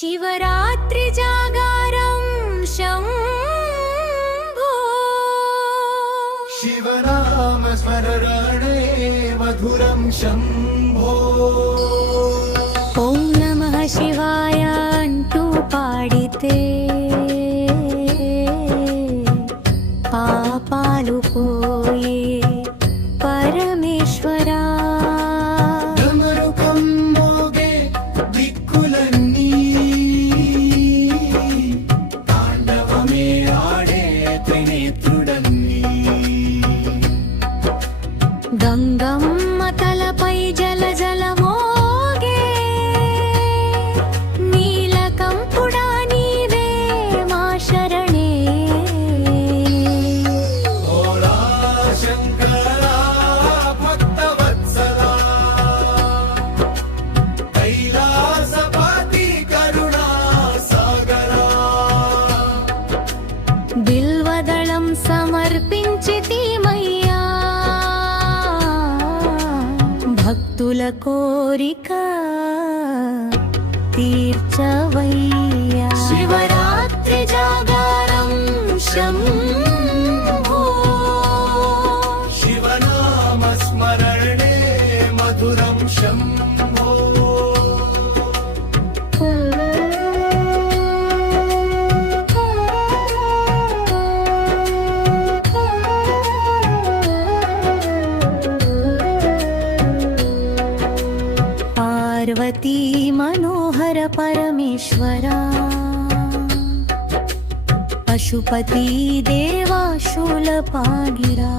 शिवरात्रि जागारं शम्भो शिवनाम स्मरणे मधुरं शम्भो ॐ नमः शिवाय अंटू पाडिते पापालु पोये परमेश्वरा डमरुकं मोगे दिक्कुलन्नी ताण्डवमे आडे त्रिनेत्रुडन्नी गंगम्म तलपै जल जल मोगे नीलकंपुडा नीवे मा शरणे भोला शंकरा भक्तवत्सला कैलासपति करुणा सागरा बिल्वदళం సమర్పించితిమయ్యా భక్తుల కోరిక తీర్చవయ్యా శివరాత్రి జాగారం శంభో शिवनाम स्मरणे मधुरं शम्भो पार्वती मनोहर परमेश्वरा पशुपति देवा शूलपागिरा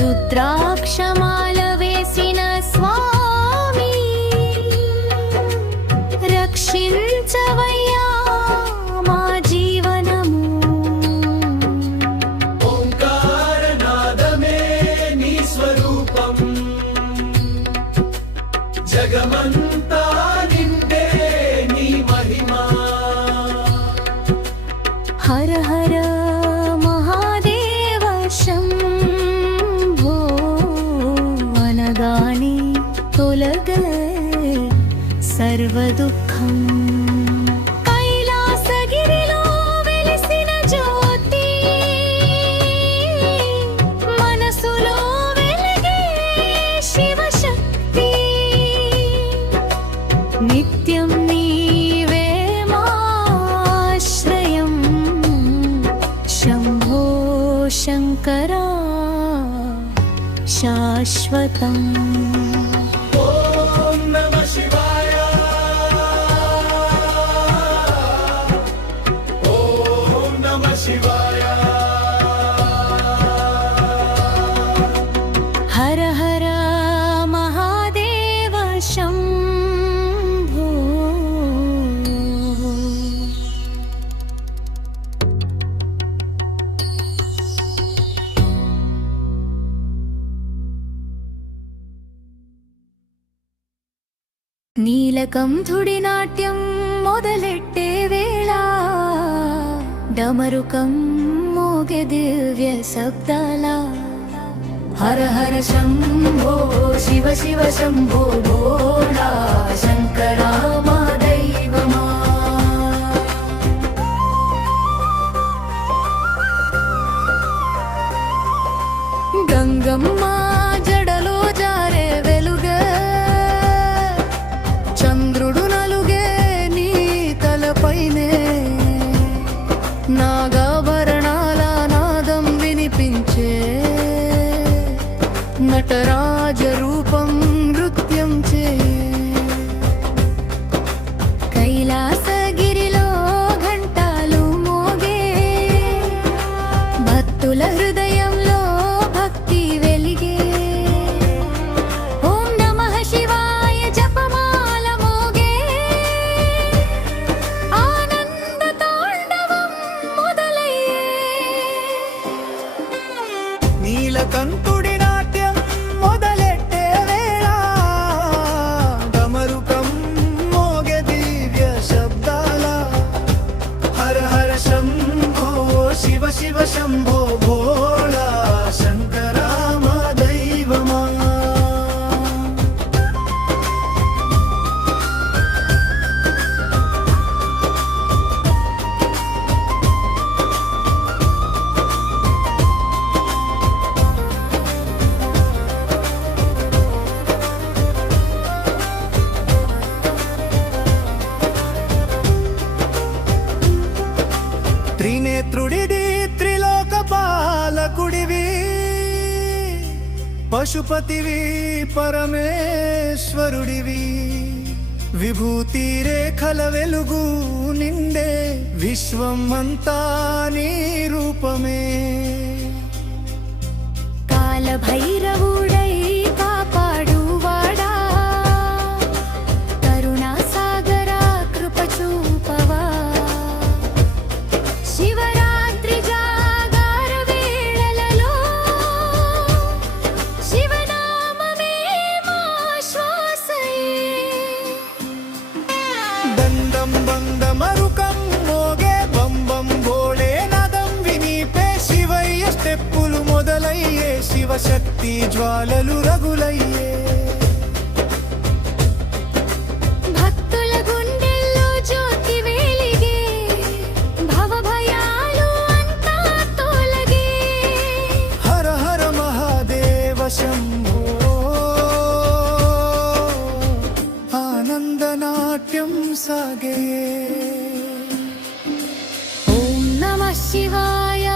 रुद्राक्षमाल वेसिन स्वामी रक्षिंचवయ్యా మా జీవనము ओंकारनादमे नी स्वरूपं जगमंता निंदे नी महिमा हर हर महादेव शंभो అనగానే తొలగలే సర్వ దుఃఖం కైలాసగిరిలో వెలిసిన జ్యోతి మనసులో వెలిగే శివశక్తి నిత్యం నీవే మాశ్రయం శంభో శంకరా శాశ్వతం ओम नमः शिवाय ओम नमः शिवाय हर हर महादेव शंभो నీలకంఠుడి నాట్యం మొదలెట్టే వేళ డమరుకం మోగే దివ్య శబ్దాల హర హర శంభో శివ శివ శంభో భోళా శంకరా మా దైవమా గంగమ్మ జడలో జారే వెలుగే చంద్రుడు నలుగే నీ తలపైనే నాగాభరణాల నాదం వినిపించే నటరాజ రూపం నృత్యం చే కైలాసగిరిలో ఘంటాలు మోగే భక్తుల హృదయంలో భక్తి వెలిగే ఓం నమః శివాయ జపమాల మోగే ఆనంద తాండవం మొదలయ్యే నీలకంఠుడి నాట్యం మొదలెట్టే వేళ డమరుకం మోగే దివ్య శబ్దాల హర హర శంభో శివ శివ శంభో భోళా శంకరా మా దైవమా పశుపతివి పరమేశ్వరుడివి విభూతి రేఖల వెలుగు నిండే విశ్వం అంతా నీ రూపమే కాల భైరవుడై కాపాడువాడా కరుణా సాగర కృప చూపవా శివరాత్రి జాగార వేళలలో శివనామమే మా శ్వాసయే దండం బందమరుకం మోగే బంబం బోళే నదం వినిపే శివయ్య స్టెప్పులు మొదలయ్యే శివశక్తి జ్వాలలు రగులయ్యే భక్తుల గుండెల్లో జ్యోతి వెలిగే భవభయాలు అంతా తొలగే హర హర మహాదేవ శంభో ఆనందనాట్యం సాగే ఓం నమః శివాయ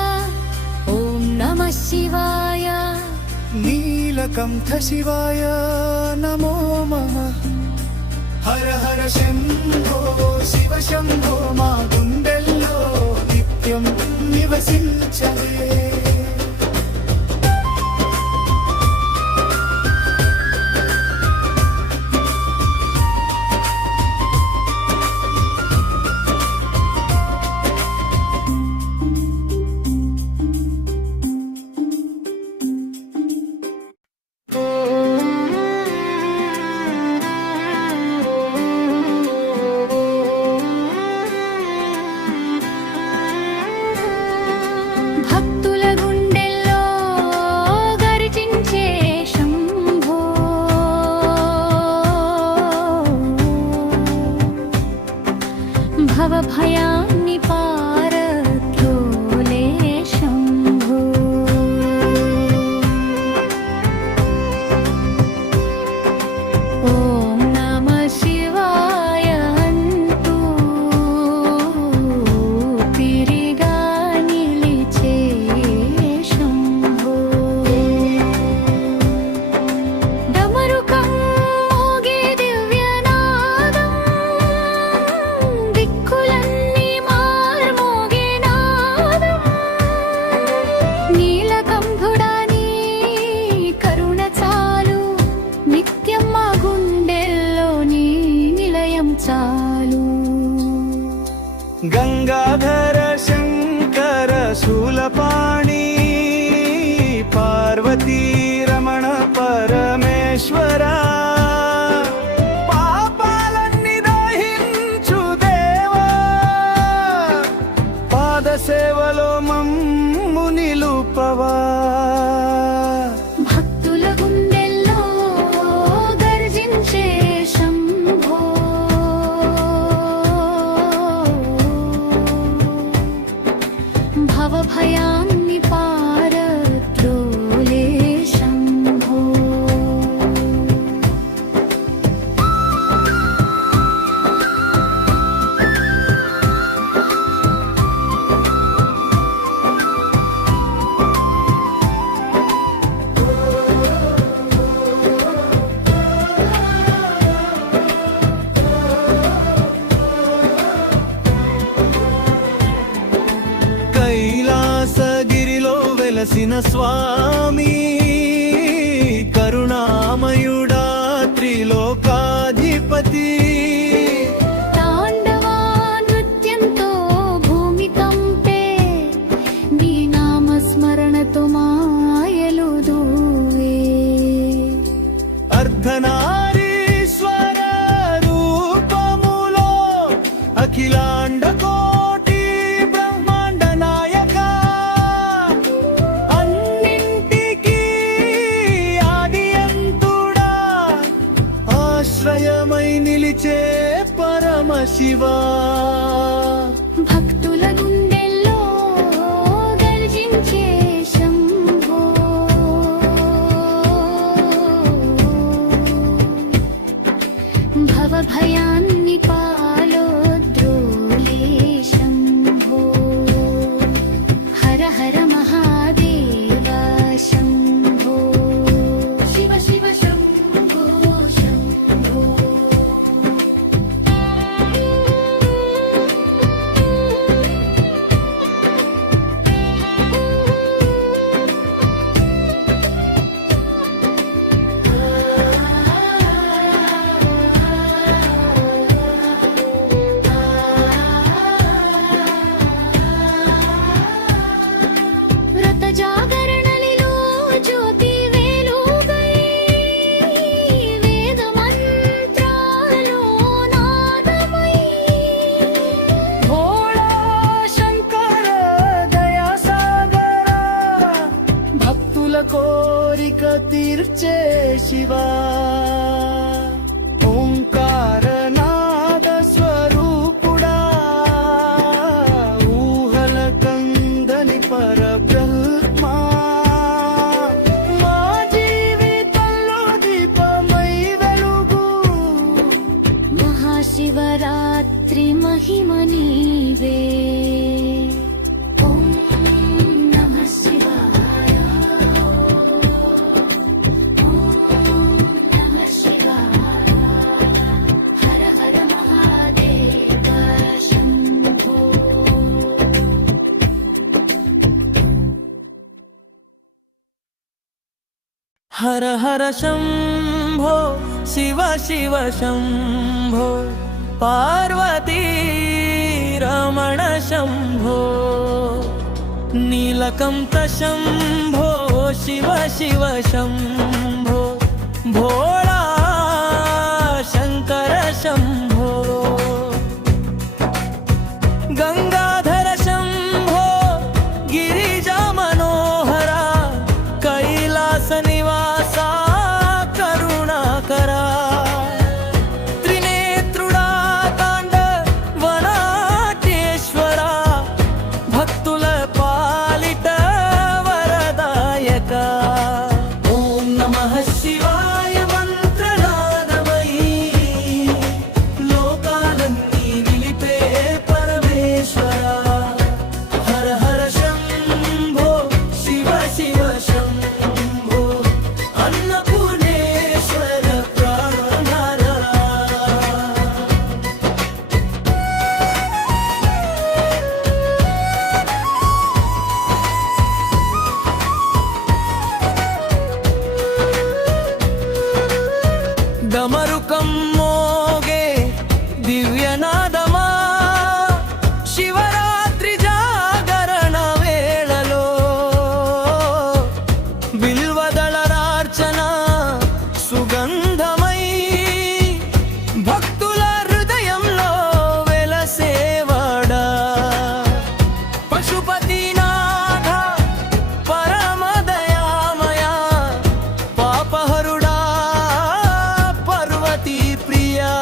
ఓం నమః శివాయ నీలకంఠ శివాయ నమో నమః హర హర శంభో శివ శంభో మా గుండెల్లో నిత్యం నివసించవే భక్తుల గుండెల్లో గర్జించే శంభో భవభయాన్ని పారద్రోలే శంభో ఓం నమః శివాయ అంటూ తిరిగా నిలిచే శంభో డమరుకం మోగే దివ్యనాదం దిక్కులన్నీ మార్మోగే నాదం నీలకంఠుడా నీ కరుణ చాలు నిత్యం మా గుండెల్లో నీ నిలయం చాలు గంగాధర శంకర శూలపాణి పార్వతీ రమణ పరమేశ్వర పాపాలన్నీ దహించు దేవా పాద సేవలో మమ్ము నిలుపవా భక్తుల గుండెల్లో గర్జించే శంభో భవభయాన్ని పారద్రోలే శంభో కైలాసగిరిలో వెలసిన స్వామి కరుణామయుడా త్రిలోకాధిపతి తాండవా నృత్యంతో భూమి కంపే నీ నామస్మరణతో మాయలు దూవే అర్ధనారీశ్వర రూపములో అఖిలాండ కోటి బ్రహ్మాండ నాయక అన్నింటికీ ఆది అంతుడా ఆశ్రయమై నిలిచే పరమశివా భక్తుల గుండెల్లో గర్జించే శంభో భవభయాన్ని పాలోద్రోలే శంభో హర హర మహాదేవ శంభో తీర్చే శివా ఓంకారనాద స్వరూపుడా ఊహల కందని పరబ్రహ్మా మా జీవితంలో దీపమై వెలుగు మహాశివరాత్రి మహిమ నీవే ఓం నమః శివాయ ఓం నమః శివాయ హర హర మహాదేవ శంభో హర హర శంభో శివ శివ శంభో పార్వతీ రమణ శంభో నీలకంఠ శంభో శివ శివ శంభో భోళా శంకర శంభో గంగాధర శంభో గిరిజా మనోహర కైలాస నివాస కరుణాకరా త్రినేత్రుడా తాండవనాట్యేశ్వరా భక్తుల పాలిట వరదాయక ఓం నమః శివాయ మంత్రనాదమయీ లోకాలన్నీ నిలిపే పరమేశ్వరా హర హర శంభో శివ శివ శంభో అన్నపూర్ణేశ్వర ప్రాణనారా డమరుకం మోగే దివ్యనాదమా శివరాత్రి జాగరణ వేళలో బిల్వదళరార్చన సుగంధమై భక్తుల హృదయంలో వెలసేవాడా పశుపతినాథ పరమదయామయ పాపహరుడా పార్వతీ ప్రియా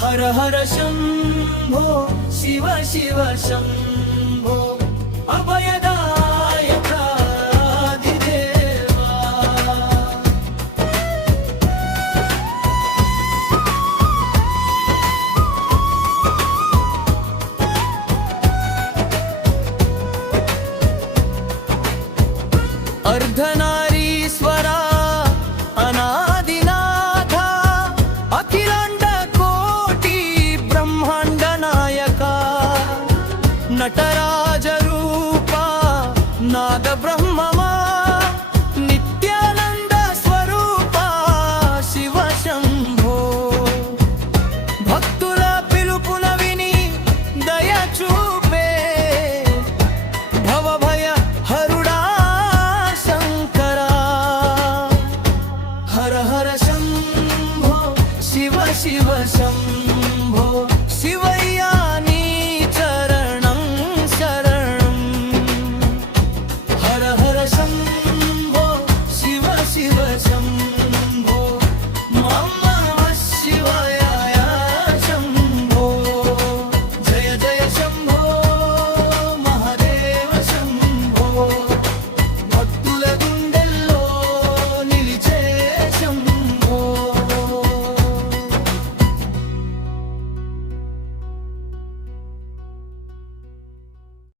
హర హర శంభో శివ శివ శంభో అభయదాయకాదిదేవా అర్ధనారీశ్వరా అనాదినాథ అఖిలాండ కోటి బ్రహ్మాండ నాయక నటరాజ రూప నాద బ్రహ్మమా నిత్యానంద స్వరూప శివ శంభో భక్తుల పిలుపున విని దయ చూపే భవభయ హరుడా శంకరా హర హర శంభో శివ శివ శంభో